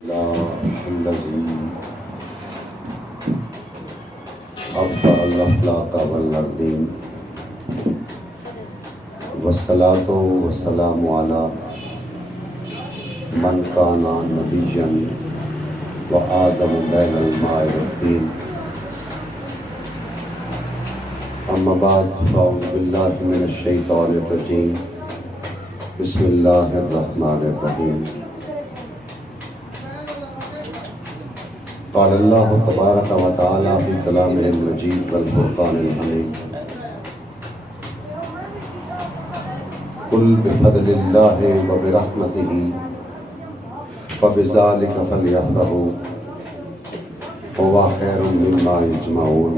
الذي أبطأ الأخلاق والأرضين والصلاة والسلام على من كان نبيا وآدم بين الماء والطين أما بعد فأعوذ بالله من الشيطان الرجيم بسم الله الرحمن الرحيم قال الله تبارك وتعالى في كلامه المجيد والفرقان الحميد قل بفضل الله وبرحمته فبذلك فليفرحوا هو خير مما يجمعون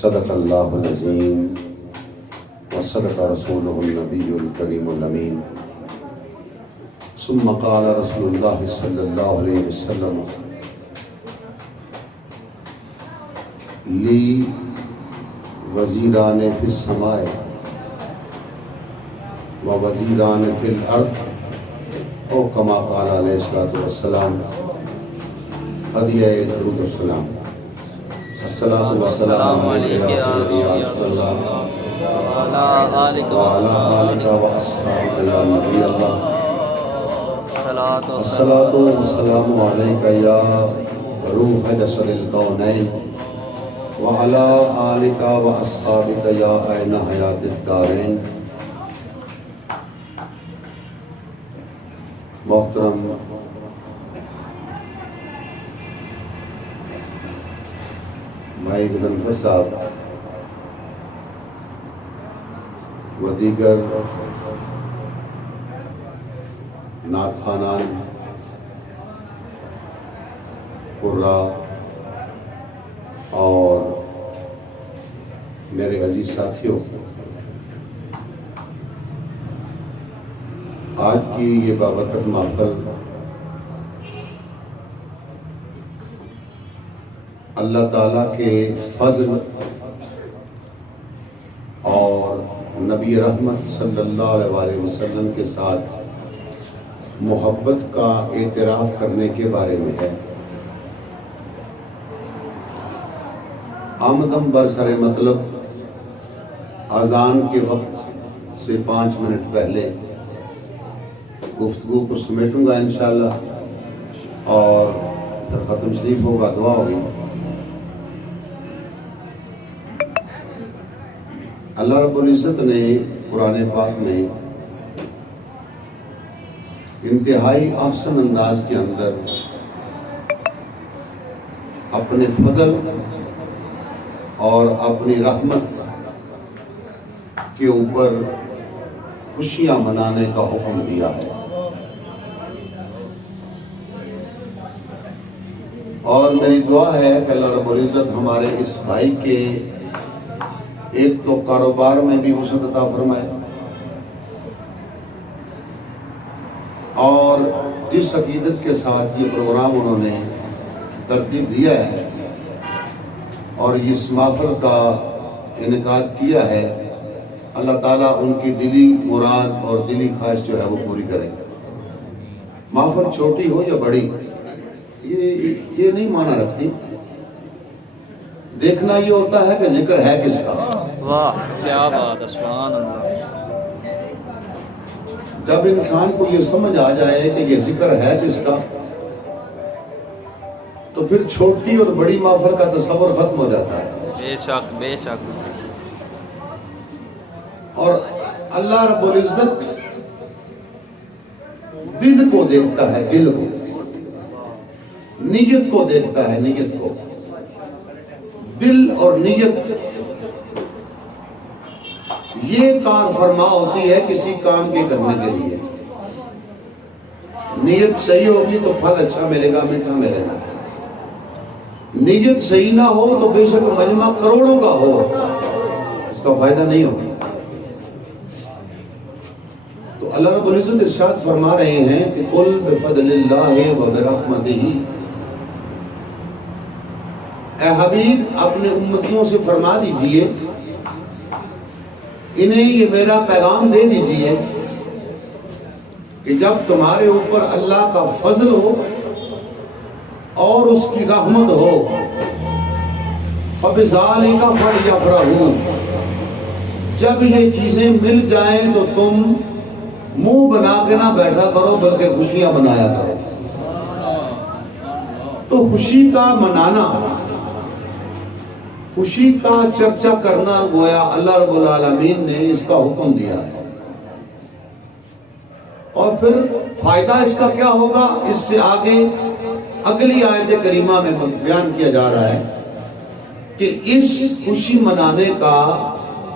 صدق الله العظيم وصدق رسوله النبي الكريم الأمين ثم قال رسول الله صلى الله عليه وسلم لی وزیران فی السماء و وزیران فی الارض او کما قال علیہ الصلوۃ والسلام ہدیہ درود و سلام الصلاۃ والسلام علیک یا رسول اللہ وعلی آلک و اصحابک یا نبی اللہ الصلاۃ والسلام علیک یا روح جسد الکونین وعلى آلك وأصحابك يا عين حياة الدارين. محترم بھائی غضنفر صاحب و دیگر نعت خوانان قراء اور میرے عزیز ساتھیوں، آج کی یہ بابرکت محفل اللہ تعالیٰ کے فضل اور نبی رحمت صلی اللہ علیہ وسلم کے ساتھ محبت کا اعتراف کرنے کے بارے میں ہے۔ آمدم برسر مطلب اذان کے وقت سے 5 منٹ پہلے گفتگو کو سمیٹوں گا انشاءاللہ، اور پھر ختم شریف ہوگا، دعا ہوگی۔ اللہ رب العزت نے قرآن پاک میں انتہائی احسن انداز کے اندر اپنے فضل اور اپنی رحمت کے اوپر خوشیاں منانے کا حکم دیا ہے، اور میری دعا ہے کہ اللہ رب العزت ہمارے اس بھائی کے ایک تو کاروبار میں بھی وسعت عطا فرمائے، اور جس عقیدت کے ساتھ یہ پروگرام انہوں نے ترتیب دیا ہے اور اس محفل کا انعقاد کیا ہے، اللہ تعالیٰ ان کی دلی مراد اور دلی خواہش جو ہے وہ پوری کرے۔ محفل چھوٹی ہو یا بڑی یہ نہیں معنی رکھتی، دیکھنا یہ ہوتا ہے کہ ذکر ہے کس کا۔ واہ کیا بات ہے، سبحان اللہ۔ جب انسان کو یہ سمجھ آ جائے کہ یہ ذکر ہے کس کا، تو پھر چھوٹی اور بڑی محفل کا تصور ختم ہو جاتا ہے۔ بے شک بے شک۔ اور اللہ رب العزت دل کو دیکھتا ہے، دل کو، نیت کو دیکھتا ہے، نیت کو۔ دل اور نیت یہ کار فرما ہوتی ہے کسی کام کے کرنے کے لیے۔ نیت صحیح ہوگی تو پھل اچھا ملے گا، میٹھا ملے گا۔ نیت صحیح نہ ہو تو بے شک مجمع کروڑوں کا ہو، اس کا فائدہ نہیں ہوگا۔ تو اللہ رب العزت ارشاد فرما رہے ہیں کہ قل بفضل اللہ وبرحمتہ، اے حبیب اپنے امتیوں سے فرما دیجئے، انہیں یہ میرا پیغام دے دیجئے کہ جب تمہارے اوپر اللہ کا فضل ہو اور اس کی رحمت ہو، فَبِذَالِكَ فَلْيَفْرَحُوا، جب یہ چیزیں مل جائیں تو تم منہ بنا کے نہ بیٹھا کرو بلکہ خوشیاں منایا کرو۔ تو خوشی کا منانا، خوشی کا چرچا کرنا، گویا اللہ رب العالمین نے اس کا حکم دیا ہے۔ اور پھر فائدہ اس کا کیا ہوگا، اس سے آگے اگلی آیت کریمہ میں بیان کیا جا رہا ہے کہ اس خوشی منانے کا،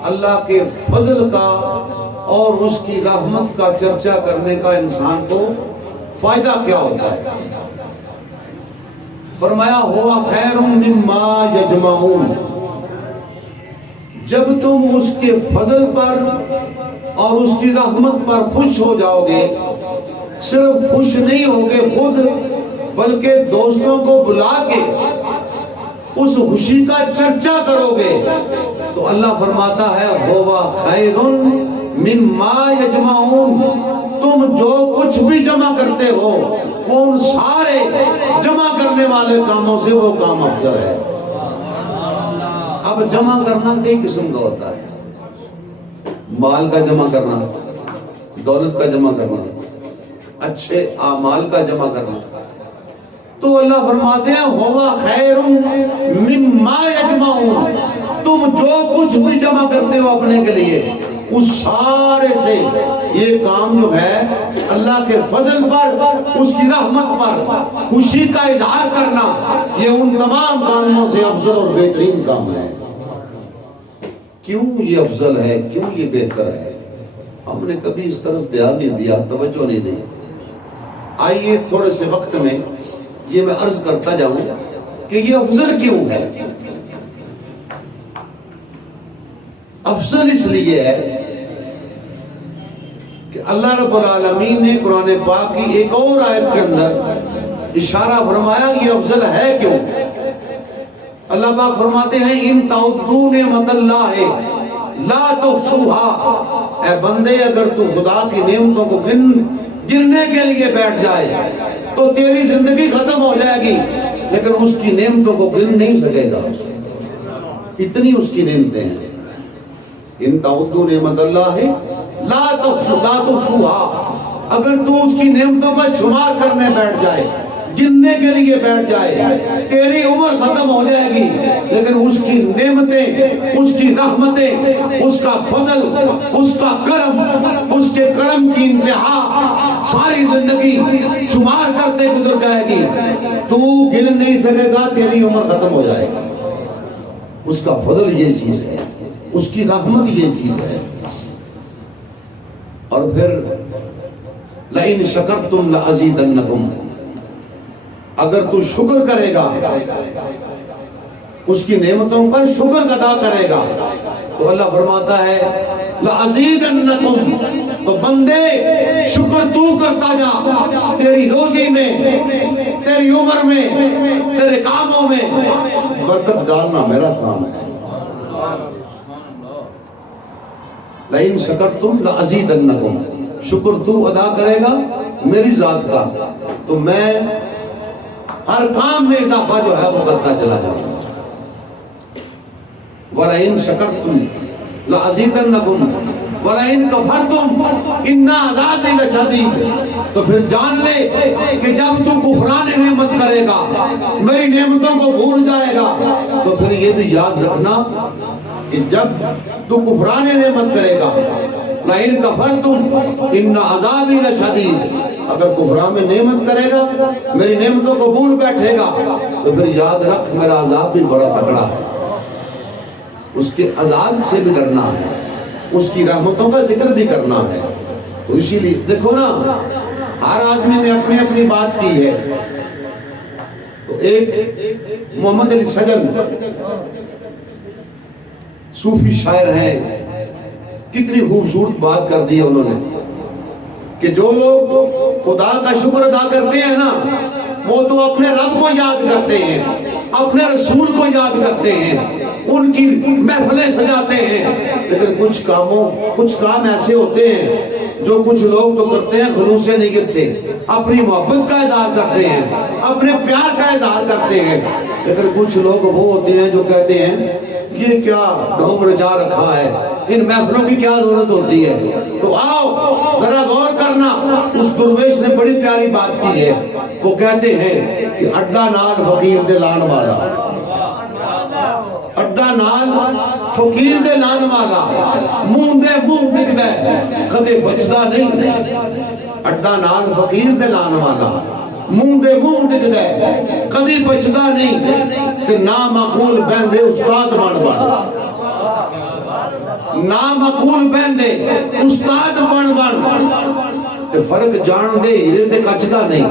اللہ کے فضل کا اور اس کی رحمت کا چرچا کرنے کا انسان کو فائدہ کیا ہوتا ہے۔ فرمایا ہوا خیر مما یجمعون، جب تم اس کے فضل پر اور اس کی رحمت پر خوش ہو جاؤ گے، صرف خوش نہیں ہوگے خود بلکہ دوستوں کو بلا کے اس خوشی کا چرچا کرو گے، تو اللہ فرماتا ہے ہوا خیر مما یجمعون، تم جو کچھ بھی جمع کرتے ہو وہ ان سارے جمع کرنے والے کاموں سے وہ کام افضل ہے۔ اب جمع کرنا کئی قسم کا ہوتا ہے، مال کا جمع کرنا، دولت کا جمع کرنا، اچھے اعمال کا جمع کرنا۔ تو اللہ فرماتے ہیں ہوا خیر مما یجمعون، تم جو کچھ بھی جمع کرتے ہو اپنے کے لیے اس سارے سے یہ کام جو ہے اللہ کے فضل پر، اس کی رحمت پر خوشی کا اظہار کرنا، یہ ان تمام کاموں سے افضل اور بہترین کام ہے۔ کیوں یہ افضل ہے، کیوں یہ بہتر ہے؟ ہم نے کبھی اس طرف دھیان نہیں دیا، توجہ نہیں دی۔ آئیے تھوڑے سے وقت میں یہ میں عرض کرتا جاؤں کہ یہ افضل کیوں ہے۔ افضل اس لیے ہے کہ اللہ رب العالمین نے قرآن پاک کی ایک اور آیت کے اندر اشارہ فرمایا یہ افضل ہے کیوں۔ اللہ پاک فرماتے ہیں ان تعدوا نعمت اللہ لا تحصوها، اے بندے اگر تو خدا کی نعمتوں کو گننے کے لیے بیٹھ جائے تو تیری زندگی ختم ہو جائے گی، لیکن اس کی نعمتوں کو گن نہیں سکے گا، اتنی اس کی نعمتیں ہیں۔ ان تعدوا نعمت اللہ لا تحصوها، اگر تو اس کی نعمتوں کا شمار کرنے بیٹھ جائے، گننے کے لیے بیٹھ جائے، تیری عمر ختم ہو جائے گی، لیکن اس کی نعمتیں، اس کی رحمتیں، اس کا فضل، اس کا کرم، اس کے کرم کی انتہا ساری زندگی شمار کرتے گزر جائے گی، تو گن نہیں سکے گا، تیری عمر ختم ہو جائے گی۔ اس کا فضل یہ چیز ہے، اس کی رحمت یہ چیز ہے۔ اور پھر لئن شکرتم لازیدنکم، اگر تو شکر کرے گا، اس کی نعمتوں پر شکر ادا کرے گا، تو اللہ فرماتا ہے لازیدنکم، تو بندے شکر تو کرتا جا، تیری روزی میں، تیری عمر میں، تیرے کاموں میں برکت ڈالنا میرا کام ہے۔ لئن شکرتم لازیدنکم، شکر تو ادا کرے گا میری ذات کا تو میں ہر کام میں اضافہ جو ہے وہ کرتا چلا جاؤں گا۔ وَلَئِن شَكَرْتُمْ لَأَزِيدَنَّكُمْ وَلَئِن كَفَرْتُمْ إِنَّ عَذَابِي لَشَدِيدٌ، تو پھر جان لے کہ جب تو کفران نعمت کرے گا، میری نعمتوں کو بھول جائے گا، تو پھر یہ بھی یاد رکھنا کہ جب تو کفران نعمت کرے گا، لَئِن كَفَرْتُمْ إِنَّ عَذَابِي لَشَدِيدٌ، اگر کفران میں نعمت کرے گا، میری نعمتوں کو بھول بیٹھے گا، تو پھر یاد رکھ میرا عذاب بھی بڑا تکڑا ہے۔ اس کے عذاب سے بھی ڈرنا ہے، اس کی رحمتوں کا ذکر بھی کرنا ہے۔ تو اسی لیے دیکھو نا، ہر آدمی نے اپنی اپنی بات کی ہے۔ تو ایک محمد علی سجن صوفی شاعر ہیں، کتنی خوبصورت بات کر دی ہے انہوں نے کہ جو لوگ خدا کا شکر ادا کرتے ہیں نا، وہ تو اپنے رب کو یاد کرتے ہیں، اپنے رسول کو یاد کرتے ہیں، ان کی محفلیں سجاتے ہیں، لیکن کچھ کام ایسے ہوتے ہیں جو کچھ لوگ تو کرتے ہیں خلوص نیت سے، اپنی محبت کا اظہار کرتے ہیں، اپنے پیار کا اظہار کرتے ہیں، لیکن کچھ لوگ وہ ہوتے ہیں جو کہتے ہیں یہ کیا ڈھونگ رچا رکھا ہے، ان محفلوں کی کیا ضرورت ہوتی ہے؟ تو آؤ ذرا غور کرنا، اس درویش نے بڑی پیاری بات کی ہے، وہ کہتے ہیں کہ اڈا نال فقیر دے لان والا، اڈا نال فقیر دے لان والا، منہ دے منہ بکدا ہے کدے بچدا نہیں، اڈا نال فقیر دے لان والا، منہ دے منہ ڈگدا ہے کدی بچدا نہیں، تے نامعقول بہندے استاد بن بن، نامعقول بہندے استاد بن بن، تے فرق جان دے ہیرے تے کچدا نہیں،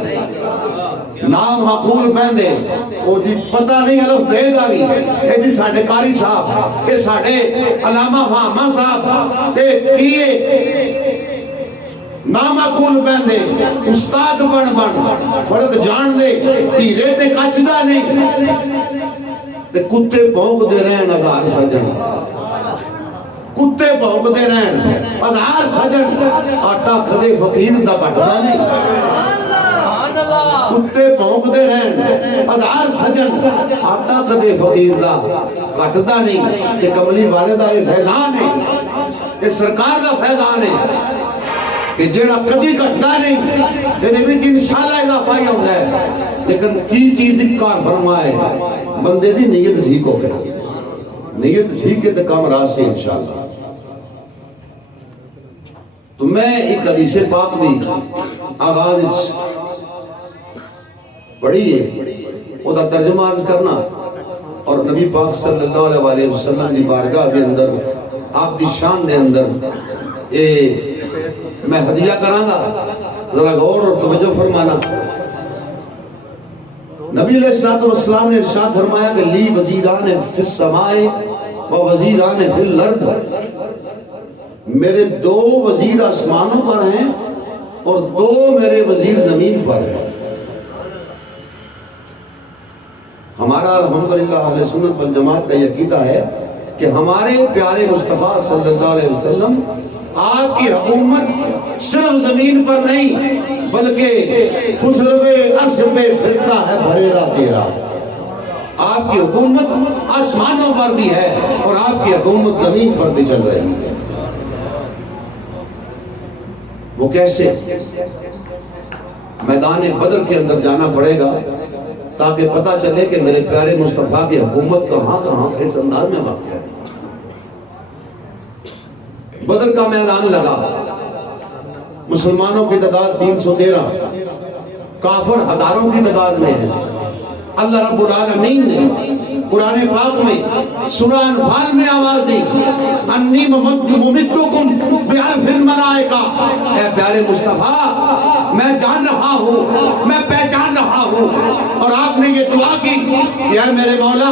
نامعقول بہندے وہ جی پتہ نہیں الف دے گا بھی، اے جی ساڈے قاری صاحب، اے ساڈے علامہ فہمہ صاحب تے کیے نامعقول بہندے استاد بن بن، فرق جان دے ہیرے تے کچدا نہیں، تے کتے بھونک دے رہن ہزار سجن، کتے بھونک دے رہن ہزار سجن، آٹا کدے فقیر دا کٹدا نہیں، کتے بھونک دے رہن ہزار سجن، آٹا کدے فقیر دا کٹدا نہیں، تے کملی والے دا یہ فیضان ہے، یہ سرکار دا فیضان ہے کہ جیڑا کدی گھٹنا نہیں، یعنی بھی انشاءاللہ اضافہ ہی ہوتا ہے، لیکن کی چیز کار فرمائے بندے دی نیت ٹھیک ہو گئی، نیت ٹھیک ہے تو کام راز سے انشاءاللہ۔ تو میں ایک حدیث پاک بھی آغاز پڑھی ہے، وہ دا ترجمہ عرض کرنا، اور نبی پاک صلی اللہ علیہ وسلم دی بارگاہ دے اندر آپ دی شان دے اندر میں ہدیہ کراں گا، ذرا غور اور توجہ فرمانا۔ نبی علیہ الصلوۃ والسلام نے ارشاد فرمایا کہ لی وزیران فی السماء و وزیران فی الارض، میرے دو وزیر آسمانوں پر ہیں اور دو میرے وزیر زمین پر ہیں۔ ہمارا الحمدللہ اہل سنت والجماعت کا یہ عقیدہ ہے کہ ہمارے پیارے مصطفیٰ صلی اللہ علیہ وسلم آپ کی حکومت صرف زمین پر نہیں بلکہ خسروِ عرش پہ پھرتا ہے بھریرا تیرا، آپ کی حکومت آسمانوں پر بھی ہے اور آپ کی حکومت زمین پر بھی چل رہی ہے۔ وہ کیسے؟ میدان بدر کے اندر جانا پڑے گا تاکہ پتہ چلے کہ میرے پیارے مصطفیٰ کی حکومت کہاں کہاں کس انداز میں واقع ہے۔ بدر کا میدان لگا، مسلمانوں کی تعداد 313، کافر ہزاروں کی تعداد میں ہے۔ اللہ رب العالمین نے قرآن پاک میں سورہ انفال میں آواز دی، انی ممدکم بِأَلْفِ الْمَلَائِکَہ، اے پیارے مصطفیٰ میں جان رہا ہوں، میں پہچان رہا ہوں، اور آپ نے یہ دعا کی کہ اے میرے مولا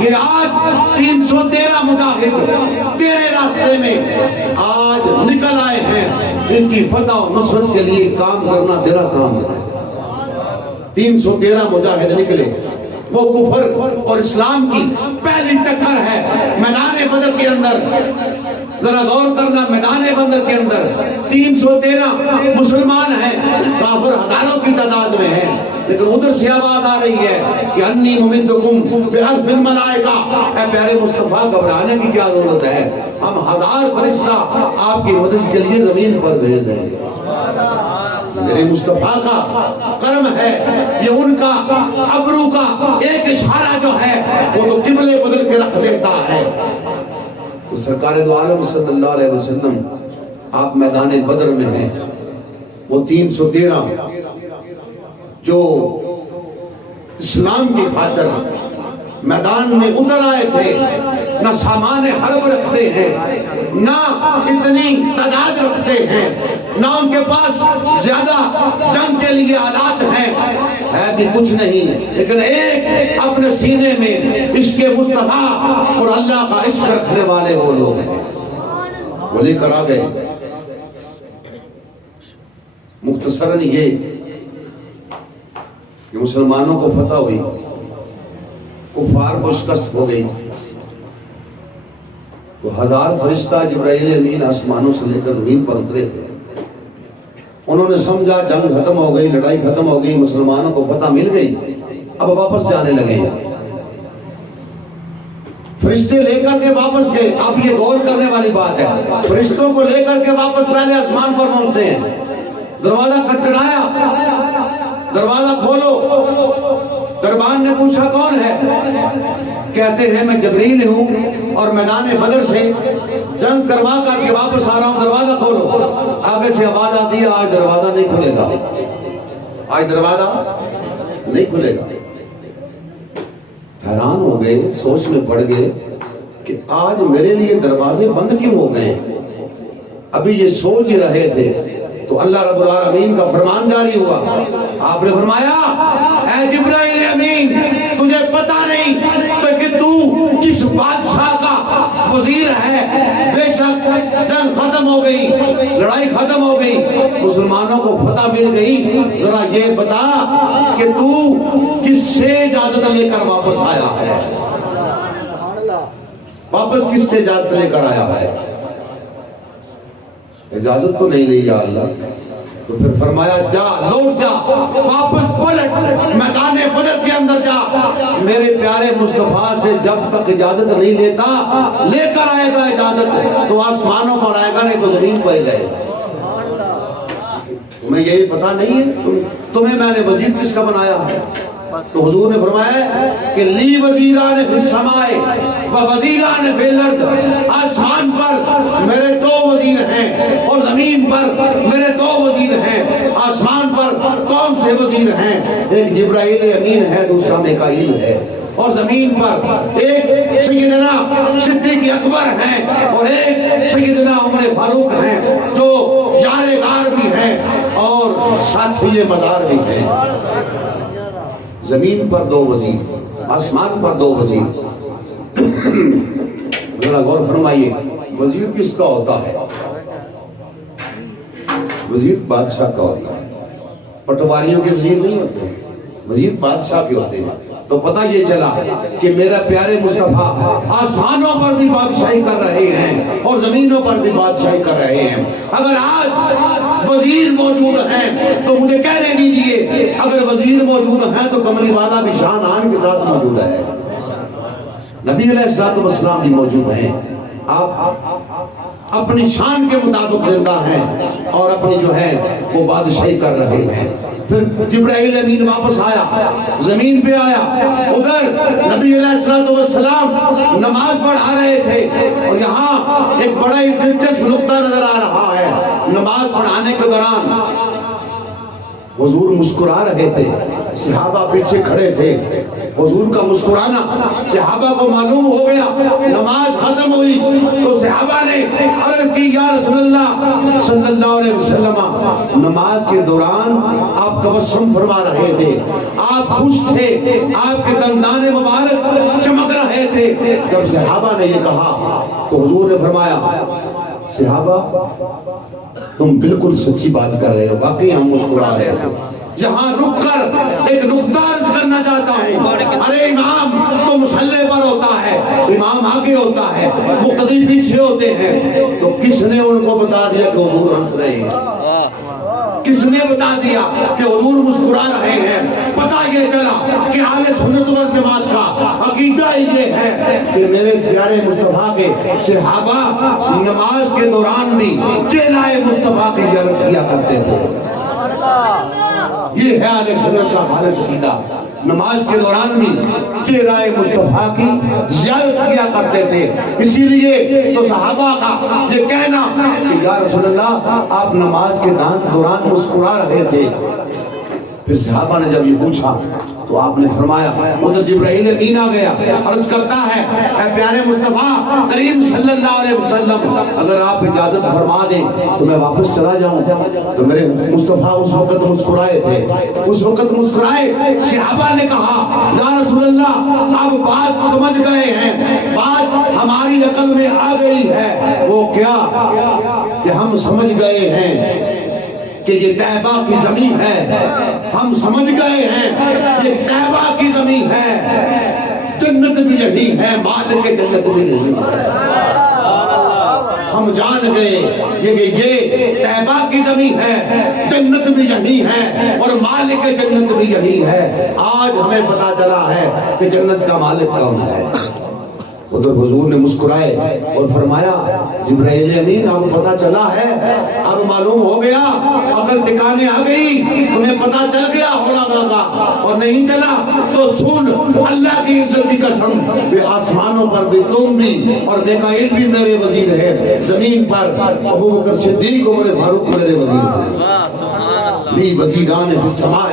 یہ آج 313 مجاہد تیرے راستے میں آج نکل آئے ہیں، ان کی فتح و نصرت کے لیے کام کرنا تیرا کام ہے۔ 313 مجاہد نکلے، وہ کفر اور اسلام کی پہلی ٹکر ہے میدان بدر کے اندر۔ ذرا غور کرنا، میدان بدر کے اندر 313 مسلمان ہیں، کافر ہزاروں کی تعداد میں ہیں، لیکن ادھر سے آواز آ رہی ہے کہ انی ممدکم بِأَلْفِ الْمَلَائِکَہ، اے پیارے مصطفیٰ گھبرانے کی کیا ضرورت ہے، ہم 1000 فرشتہ آپ کی مدد کے لیے زمین پر بھیج دیں گے۔ میرے مصطفیٰ کا کرم ہے، یہ ان کا ابرو کا ایک اشارہ جو ہے وہ تو قبلے بدل کے رکھ دیتا ہے۔ تو سرکار دو عالم صلی اللہ علیہ وسلم آپ میدان بدر میں ہیں، وہ 313 جو اسلام کی خاطر میدان میں اتر آئے تھے، نہ سامان حرب رکھتے ہیں، نہ اتنی تعداد رکھتے ہیں، نہ ان کے پاس زیادہ جنگ کے لیے آلات ہیں، ہے بھی کچھ نہیں، لیکن ایک اپنے سینے میں عشق مصطفیٰ اور اللہ کا عشق رکھنے والے وہ لوگ ہیں، وہ لے کر آ گئے۔ مختصراً یہ کہ مسلمانوں کو فتح ہوئی، کفار کو شکست ہو گئی، تو 1000 فرشتہ جبرائیل امین آسمانوں سے لے کر زمین پر اترے تھے. انہوں نے سمجھا جنگ ختم ہو گئی، لڑائی ختم ہو گئی، مسلمانوں کو فتح مل گئی، اب واپس جانے لگے. فرشتے لے کر کے واپس گئے. اب یہ غور کرنے والی بات ہے، فرشتوں کو لے کر کے واپس پہلے آسمان پر پہنچتے ہیں. دروازہ کھٹکھٹایا، دروازہ کھولو. دربان نے پوچھا کون ہے؟ کہتے ہیں میں جبریل ہوں اور میدان بدر سے جنگ کروا کر کے واپس آ رہا ہوں، دروازہ کھولو. آگے سے آواز آتی ہے آج دروازہ نہیں کھلے گا، آج دروازہ نہیں کھلے گا. حیران ہو گئے، سوچ میں پڑ گئے کہ آج میرے لیے دروازے بند کیوں ہو گئے. ابھی یہ سوچ ہی رہے تھے تو اللہ رب العالمین کا فرمان جاری ہوا. آپ نے فرمایا اے جبرائیل امین، تجھے پتہ نہیں کہ تو کس بادشاہ کا وزیر ہے. بے شک جنگ ختم ہو گئی، لڑائی ختم ہو گئی، مسلمانوں کو فتح مل گئی. ذرا یہ بتا کہ تو کس سے اجازت لے کر واپس آیا ہے؟ واپس کس سے اجازت لے کر آیا ہے؟ اجازت تو نہیں لی یا اللہ. تو پھر فرمایا جا، لوٹ جا، واپس پلٹ میدان بدر کے اندر جا. میرے پیارے مصطفیٰ سے جب تک اجازت نہیں لیتا، لے کر آئے گا اجازت تو آسمانوں پر آئے گا، نہیں تو زمین پر ہی رہے گا. تمہیں یہی پتا نہیں ہے تمہیں میں نے وزیر کس کا بنایا ہے؟ تو حضور نے فرمایا کہ لی وزیران فی السماء و وزیران فی الارض. آسمان پر میرے 2 وزیر ہیں اور زمین پر میرے 2 وزیر ہیں. آسمان پر کون سے وزیر ہیں؟ ایک جبرائیل امین ہے، دوسرا میکائیل ہے. اور زمین پر ایک سیدنا صدیق اکبر ہیں اور ایک سیدنا عمر فاروق ہیں جو یار غار بھی ہیں اور ساتھی مزار بھی ہیں. زمین پر 2 وزیر، آسمان پر 2 وزیر. ذرا غور فرمائیے، وزیر کس کا ہوتا ہے؟ وزیر بادشاہ کا ہوتا ہے. پٹواریوں کے وزیر نہیں ہوتے، وزیر بادشاہ کے ہوتے ہیں. تو پتہ یہ چلا کہ میرا پیارے مصطفیٰ آسمانوں پر بھی بادشاہی کر رہے ہیں اور زمینوں پر بھی بادشاہی کر رہے ہیں. اگر آج وزیر موجود ہیں تو مجھے کہنے دیجئے، اگر وزیر موجود ہیں تو کملی والا بھی شان آن کے ساتھ موجود ہے، نبی علیہ السلام بھی موجود ہیں. آپ اپنی شان کے مطابق زندہ ہیں اور اپنی جو ہے وہ بادشاہی کر رہے ہیں. پھر جبرائیل امین واپس آیا، زمین پہ آیا. ادھر نبی علیہ السلام نماز پڑھا رہے تھے اور یہاں ایک بڑا ہی دلچسپ نقطہ نظر آ رہا ہے. نماز پڑھانے کے دوران حضور مسکرا رہے تھے، صحابہ پیچھے کھڑے تھے. حضور کا مسکرانا صحابہ کو معلوم ہو گیا. نماز ختم ہوئی تو صحابہ نے عرض کی یا رسول اللہ صلی اللہ علیہ وسلم، نماز کے دوران آپ تبسم فرما رہے تھے، آپ خوش تھے، آپ کے دندان مبارک چمک رہے تھے. جب صحابہ نے یہ کہا تو حضور نے فرمایا صحابہ تم بالکل سچی بات کر رہے ہو، واقعی ہم مسکرا رہے تھے. یہاں رک کر ایک نقطہ عرض کرنا چاہتا ہوں. ارے امام تو مصلی پر ہوتا ہے، امام آگے ہوتا ہے، مقتدی پیچھے ہوتے ہیں. تو کس نے ان کو بتا دیا کہ حضور ہنس رہے ہیں؟ کس نے بتا دیا کہ حضور مسکرا رہے ہیں؟ پتہ یہ چلا کہ اہل سنت والجماعت کا عقیدہ یہ ہے کہ میرے پیارے مصطفیٰ کے صحابہ نماز کے دوران بھی چہرہ مصطفیٰ کی زیارت کیا کرتے تھے. یہ ہے اہل سنت کا خالص عقیدہ. نماز کے دوران بھی چہرہ مصطفیٰ کی زیارت کیا کرتے تھے. اسی لیے تو صحابہ کا یہ کہنا کہ یا رسول اللہ آپ نماز کے دوران مسکرا رہے تھے. پھر صحابہ نے جب یہ پوچھا تو آپ نے فرمایا، وہ تو جبرائیل امین آ گیا، عرض کرتا ہے اے پیارے مصطفیٰ کریم صلی اللہ علیہ وسلم، اگر آپ اجازت فرما دیں تو میں واپس چلا جاؤں. تو میرے مصطفیٰ اس وقت مسکرائے تھے، اس وقت مسکرائے. صحابہ نے کہا یا رسول اللہ آپ بات سمجھ گئے ہیں، بات ہماری عقل میں آ گئی ہے. وہ کیا کہ ہم سمجھ گئے ہیں کہ یہ طیبہ کی زمین ہے. ہم سمجھ گئے ہیں یہ طیبہ کی زمین ہے. جنت بھی یہی ہے، بعد کے جنت بھی نہیں ہے. ہم جان گئے یہ طیبہ کی زمین ہے، جنت بھی یہی ہے اور مالک جنت بھی یہی ہے۔ آج ہمیں پتا چلا ہے کہ جنت کا مالک کون ہے۔ ادھر حضور نے مسکرائے اور فرمایا جبرائیل امین اب پتا چلا ہے، اب معلوم ہو گیا، عقل ٹھکانے آ گئی، تمہیں پتا چل گیا ہوگا کا اور نہیں چلا تو سن، اللہ کی عزت کی قسم کہ آسمانوں پر بھی تم بھی اور میکائیل بھی میرے وزیر ہے، زمین پر ابو بکر صدیق عمر فاروق میرے وزیر ہیں، لی وزیران فی السماء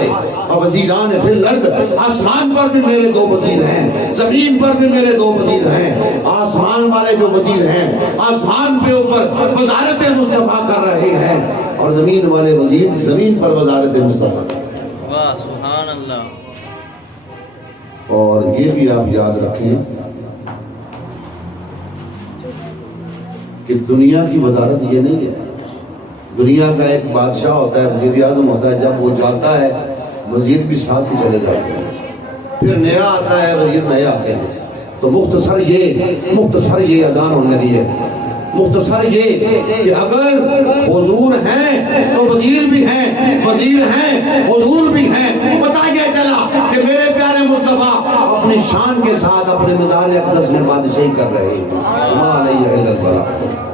و وزیران فی الارض، آسمان پر بھی میرے دو وزیر ہیں، زمین پر بھی میرے دو وزیر ہیں۔ آسمان والے جو وزیر ہیں آسمان پہ اوپر وزارت مصطفیٰ کر رہے ہیں اور زمین والے وزیر زمین پر وزارت مصطفیٰ۔ واہ سبحان اللہ۔ اور یہ بھی آپ یاد رکھیں کہ دنیا کی وزارت یہ نہیں ہے، دنیا کا ایک بادشاہ ہوتا ہے، وزیر اعظم ہوتا ہے، جب وہ جاتا ہے وزیر بھی ساتھ ہی چلے جاتے ہیں، پھر نیا آتا ہے وزیر نئے آتے ہیں۔ تو مختصر یہ اذان ہونے لگی ہے، مختصر یہ کہ اگر حضور ہیں تو وزیر بھی ہیں، وزیر ہیں حضور بھی ہیں۔ پتہ یہ چلا کہ میرے پیارے مصطفیٰ اپنی شان کے ساتھ اپنے مزار اقدس میں بادشاہی کر رہے ہیں، ما علیہ الا البلاغ۔